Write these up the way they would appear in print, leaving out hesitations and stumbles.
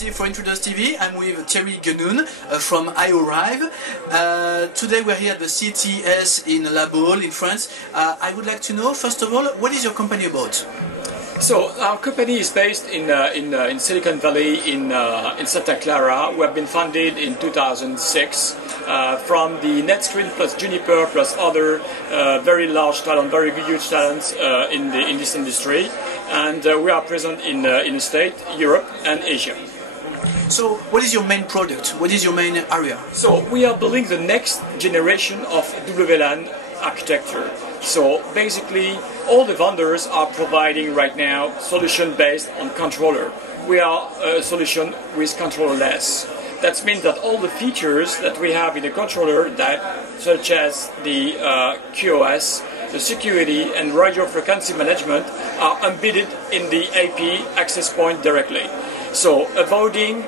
Busy for Intruders TV. I'm with Thierry Guenoun from iArrive. Today we're here at the CES in La Baule in France. I would like to know, first of all, what is your company about? So our company is based in Silicon Valley in Santa Clara. We have been founded in 2006 from the NetScreen plus Juniper plus other very large talent, very huge talents in this industry, and we are present in the States, Europe, and Asia. So, what is your main product? What is your main area? So we are building the next generation of WLAN architecture. So basically, all the vendors are providing right now solution based on controller. We are a solution with controller-less. That means that all the features that we have in the controller, such as the QoS, the security and radio frequency management, are embedded in the AP access point directly. So avoiding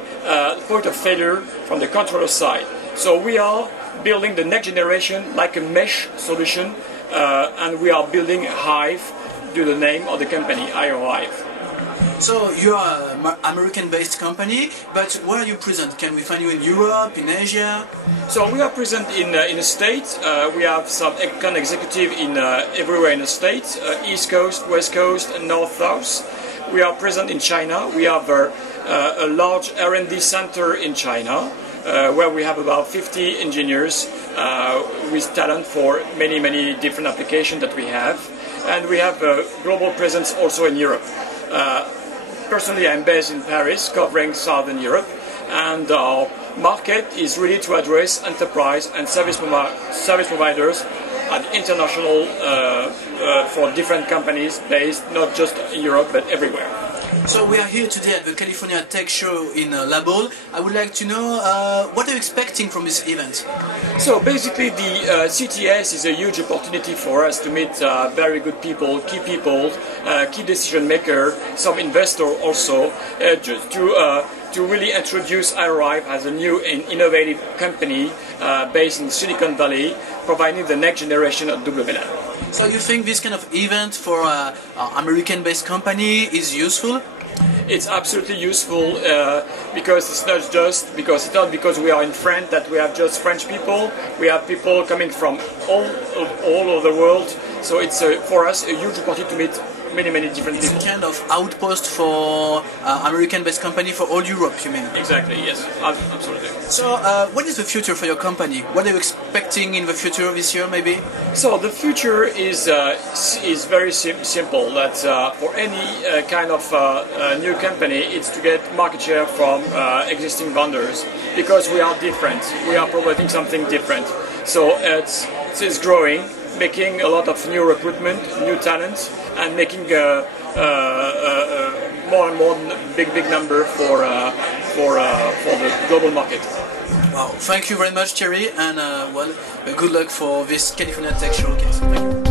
point of failure from the controller side. So we are building the next generation like a mesh solution, and we are building Hive, due to the name of the company, iArrive. So you are an American-based company, but where are you present? Can we find you in Europe, in Asia? So we are present in the States. We have some account executive in everywhere in the States, East Coast, West Coast, and North, South. We are present in China. We have a large R&D center in China, where we have about 50 engineers with talent for many different applications that we have. And we have a global presence also in Europe. Personally, I'm based in Paris, covering Southern Europe, and our market is really to address enterprise and service providers at international for different companies based not just in Europe but everywhere. So we are here today at the California Tech Show in La Baule. I would like to know what are you expecting from this event? So basically the CES is a huge opportunity for us to meet very good people, key decision maker, some investor also, just to really introduce iArrive as a new and innovative company based in Silicon Valley, providing the next generation of WLAN. So you think this kind of event for an American-based company is useful? It's absolutely useful because it's not because we are in France that we have just French people. We have people coming from all over the world. So it's for us a huge opportunity to meet many different people. It's kind of outpost for American-based company for all Europe, you mean? Exactly, yes, absolutely. So what is the future for your company? What are you expecting in the future this year, maybe? So the future is very simple. That for any kind of new company, it's to get market share from existing vendors, because we are different. We are providing something different. So it's growing, making a lot of new recruitment, new talent, and making more and more big number for the global market. Wow! Thank you very much, Thierry, and well, good luck for this California Tech Showcase. Thank you.